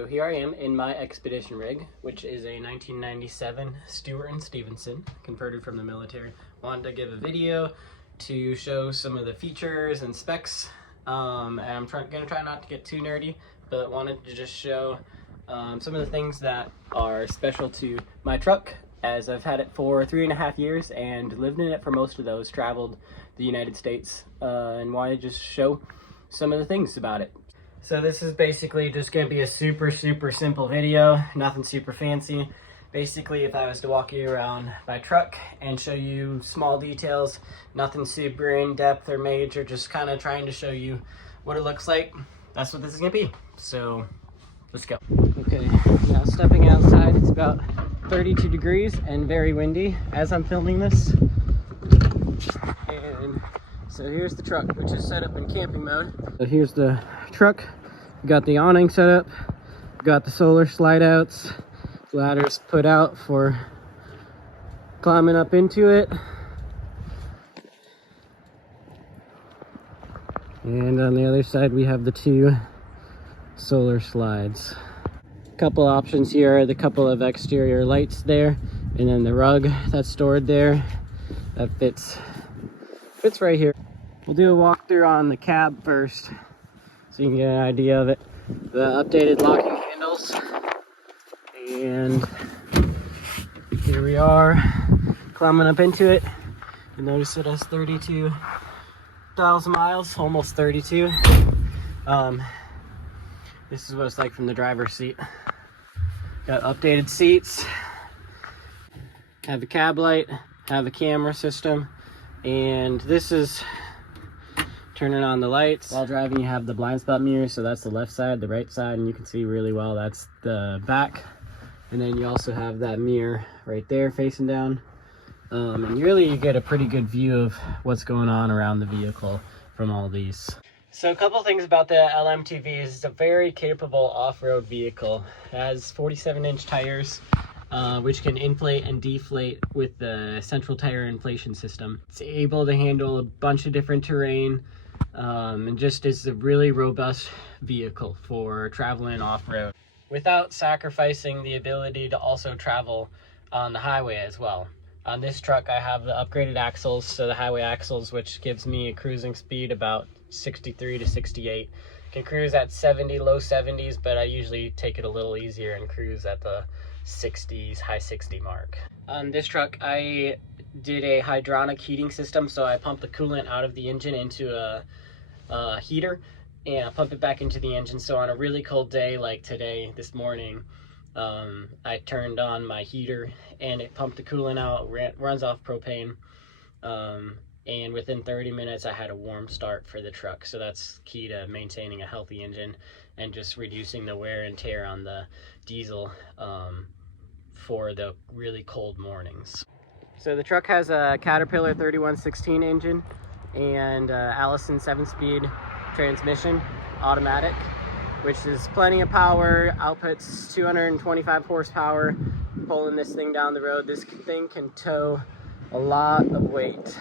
So here I am in my expedition rig, which is a 1997 Stewart & Stevenson, converted from the military. Wanted to give a video to show some of the features and specs. And I'm gonna try not to get too nerdy, but wanted to just show some of the things that are special to my truck, as I've had it for 3.5 years and lived in it for most of those, traveled the United States, and wanted to just show some of the things about it. So this is basically just going to be a super simple video, nothing super fancy. Basically, if I was to walk you around my truck and show you small details, nothing super in-depth or major, just kind of trying to show you what it looks like, that's what this is going to be. So let's go. Okay, now stepping outside, it's about 32 degrees and very windy as I'm filming this. And so here's the truck, which is set up in camping mode. So here's the truck. We got the awning set up, got the solar slide outs, ladders put out for climbing up into it. And on the other side we have the 2 solar slides. A couple options here are the couple of exterior lights there, and then the rug that's stored there that fits right here. We'll do a walkthrough on the cab first so you can get an idea of it. The updated locking handles, and here we are climbing up into it. You notice it has 32,000 miles, almost 32. This is what it's like from the driver's seat. Got updated seats, have a cab light, have a camera system, and this is turning on the lights. While driving, you have the blind spot mirror, so that's the left side, the right side, and you can see really well, that's the back. And then you also have that mirror right there facing down. And really you get a pretty good view of what's going on around the vehicle from all these. So a couple things about the LMTV is it's a very capable off-road vehicle. It has 47-inch tires, which can inflate and deflate with the central tire inflation system. It's able to handle a bunch of different terrain, and just is a really robust vehicle for traveling off-road without sacrificing the ability to also travel on the highway as well. On this truck I have the upgraded axles, so the highway axles, which gives me a cruising speed about 63 to 68. Can cruise at 70, low 70s, but I usually take it a little easier and cruise at the 60s, high 60 mark. On this truck I did a hydronic heating system, so I pump the coolant out of the engine into a heater and I pump it back into the engine. So on a really cold day like today, this morning, I turned on my heater and it pumped the coolant out, runs off propane, and within 30 minutes I had a warm start for the truck. So that's key to maintaining a healthy engine and just reducing the wear and tear on the diesel for the really cold mornings. So the truck has a Caterpillar 3116 engine and Allison 7-speed transmission, automatic, which is plenty of power, outputs 225 horsepower, pulling this thing down the road. This thing can tow a lot of weight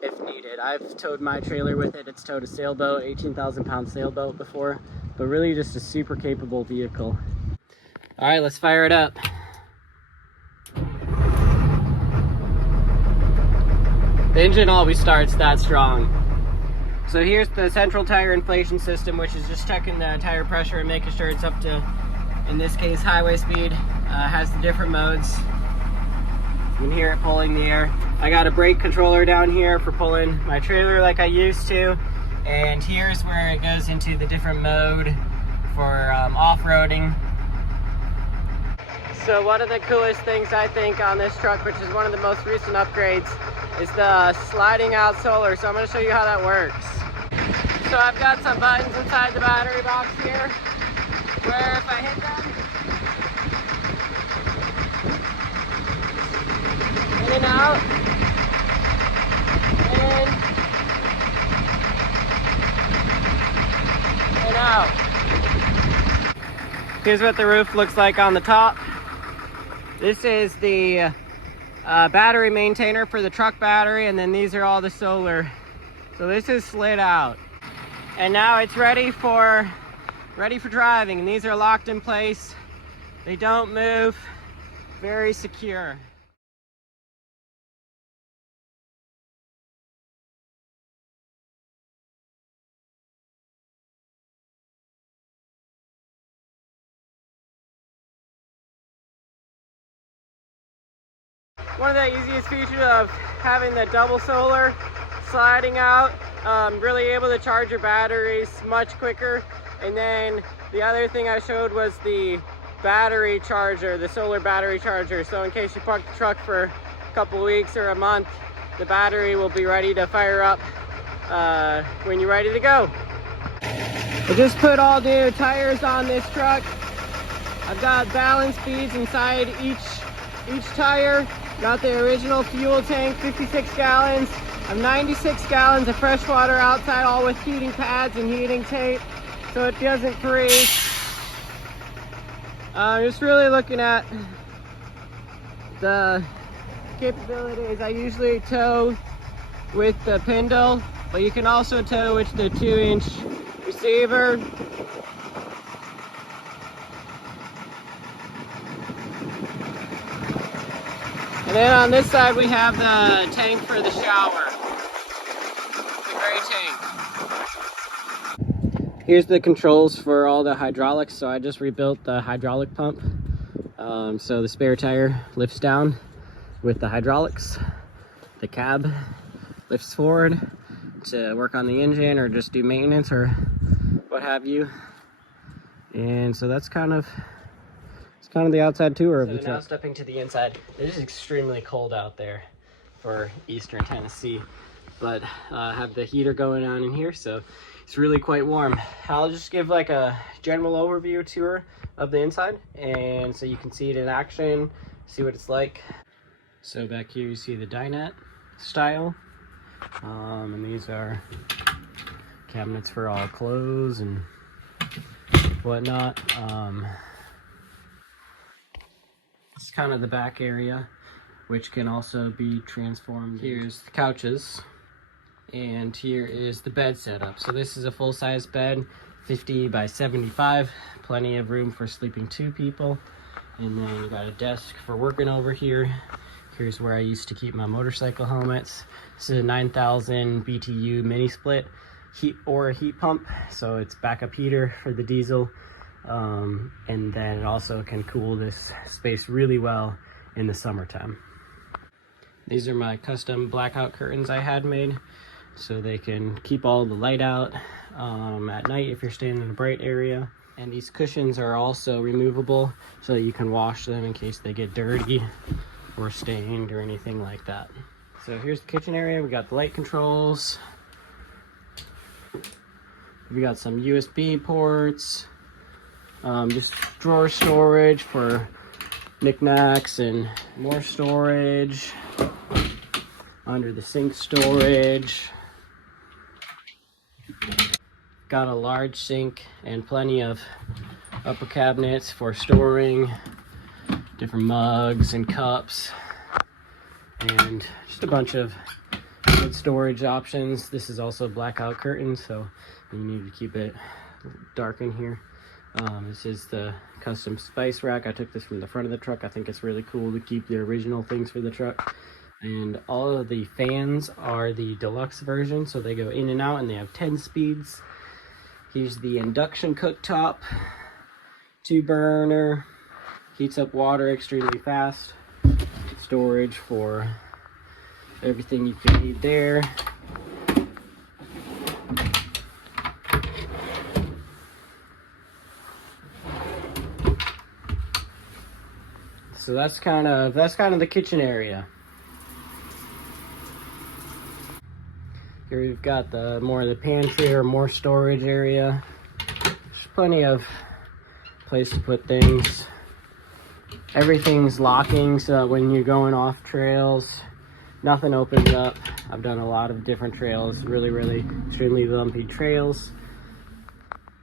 if needed. I've towed my trailer with it. It's towed a sailboat, 18,000 pound sailboat before, but really just a super capable vehicle. All right, let's fire it up. The engine always starts that strong. So here's the central tire inflation system, which is just checking the tire pressure and making sure it's up to, in this case, highway speed. Has the different modes. You can hear it pulling the air. I got a brake controller down here for pulling my trailer like I used to. And here's where it goes into the different mode for off-roading. So one of the coolest things I think on this truck, which is one of the most recent upgrades, is the sliding out solar. So I'm going to show you how that works. So I've got some buttons inside the battery box here, where if I hit them, in and out, in and out. Here's what the roof looks like on the top. This is the battery maintainer for the truck battery, and then these are all the solar. So this is slid out. And now it's ready for ready for driving. And these are locked in place. They don't move. Very secure. One of the easiest features of having the double solar sliding out, really able to charge your batteries much quicker. And then the other thing I showed was the battery charger, the solar battery charger. So in case you park the truck for a couple weeks or a month, the battery will be ready to fire up when you're ready to go. I just put all new tires on this truck. I've got balance beads inside each tire. Got the original fuel tank, 56 gallons. I have 96 gallons of fresh water outside, all with heating pads and heating tape, so it doesn't freeze. Just really looking at the capabilities. I usually tow with the Pindle, but you can also tow with the 2-inch receiver. And then on this side we have the tank for the shower, the gray tank. Here's the controls for all the hydraulics. So I just rebuilt the hydraulic pump. So the spare tire lifts down with the hydraulics. The cab lifts forward to work on the engine or just do maintenance or what have you. And so that's kind of the outside tour of the truck. Now stepping to the inside. It is extremely cold out there for eastern Tennessee, but I have the heater going on in here, so it's really quite warm. I'll just give like a general overview tour of the inside, and so you can see it in action, see what it's like. So back here you see the dinette style, and these are cabinets for all clothes and whatnot. It's kind of the back area, which can also be transformed. Here's the couches, and here is the bed setup. So this is a full-size bed, 50 by 75, plenty of room for sleeping 2 people. And then you got a desk for working over here. Here's where I used to keep my motorcycle helmets. This is a 9,000 BTU mini split heat pump, so it's backup heater for the diesel. And then it also can cool this space really well in the summertime. These are my custom blackout curtains I had made, so they can keep all the light out at night if you're staying in a bright area. And these cushions are also removable, so that you can wash them in case they get dirty or stained or anything like that. So here's the kitchen area. We got the light controls. We got some USB ports. Just drawer storage for knickknacks and more storage. Under the sink storage. Got a large sink and plenty of upper cabinets for storing different mugs and cups. And just a bunch of good storage options. This is also blackout curtains, so you need to keep it dark in here. This is the custom spice rack. I took this from the front of the truck. I think it's really cool to keep the original things for the truck. And all of the fans are the deluxe version, so they go in and out and they have 10 speeds. Here's the induction cooktop, 2-burner, heats up water extremely fast. Storage for everything you can need there. So that's kind of the kitchen area. Here we've got more of the pantry or more storage area. There's plenty of place to put things. Everything's locking, so that when you're going off trails, nothing opens up. I've done a lot of different trails, really extremely lumpy trails.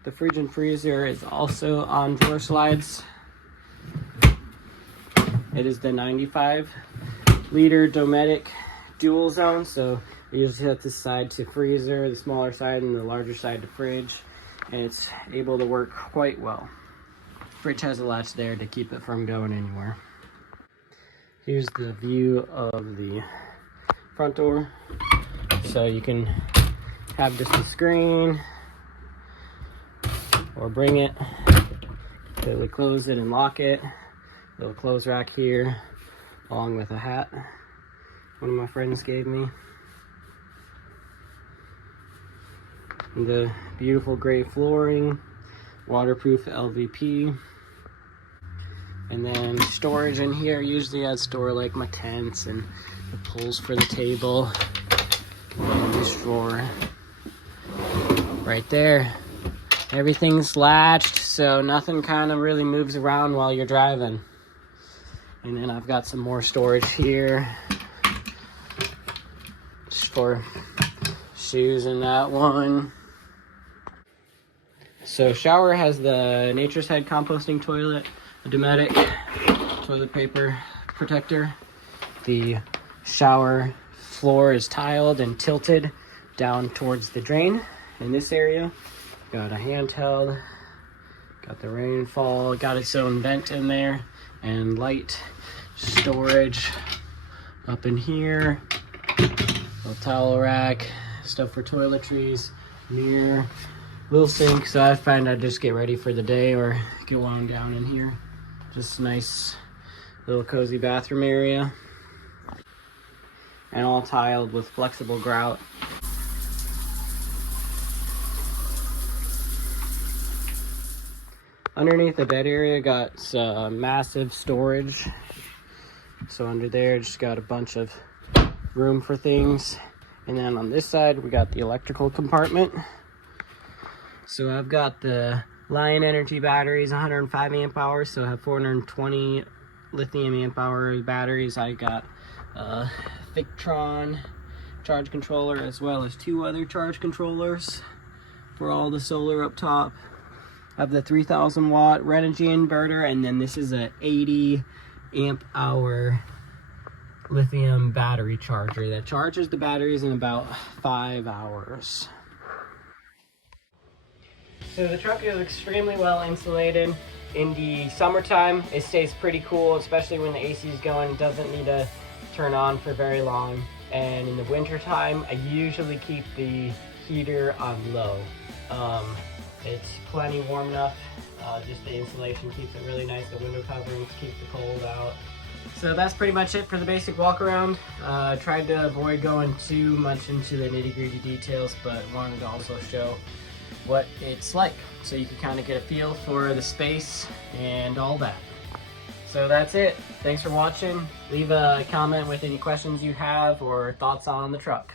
The fridge and freezer is also on drawer slides. It is the 95-liter Dometic dual zone, so we usually set this side to freezer, the smaller side, and the larger side to fridge. and it's able to work quite well. Fridge has a latch there to keep it from going anywhere. Here's the view of the front door. So you can have just a screen or bring it, completely close it and lock it. Little clothes rack here, along with a hat one of my friends gave me. And the beautiful gray flooring, waterproof LVP. And then storage in here. Usually I'd store like my tents and the poles for the table. And this drawer right there. Everything's latched, so nothing kind of really moves around while you're driving. And then I've got some more storage here, just for shoes in that one. So shower has the Nature's Head composting toilet, a Dometic toilet paper protector. The shower floor is tiled and tilted down towards the drain in this area. Got a handheld, got the rainfall, got its own vent in there, and light storage up in here. Little towel rack, stuff for toiletries, mirror, little sink. So I find I just get ready for the day or get wound down in here. Just a nice little cozy bathroom area. And all tiled with flexible grout. Underneath the bed area got some massive storage. So under there just got a bunch of room for things. And then on this side we got the electrical compartment. So I've got the Lion Energy batteries, 105 amp hours, so I have 420 lithium amp hour batteries. I got a Victron charge controller as well as 2 other charge controllers for all the solar up top. I have the 3000 watt Renogy inverter, and then this is a 80 amp hour lithium battery charger that charges the batteries in about 5 hours. So the truck is extremely well insulated. In the summertime, it stays pretty cool, especially when the AC is going. It doesn't need to turn on for very long. And in the winter time, I usually keep the heater on low. It's plenty warm enough. Just the insulation keeps it really nice. The window coverings keep the cold out. So that's pretty much it for the basic walk around. Tried to avoid going too much into the nitty-gritty details, but wanted to also show what it's like, so you can kind of get a feel for the space and all that. So that's it. Thanks for watching. Leave a comment with any questions you have or thoughts on the truck.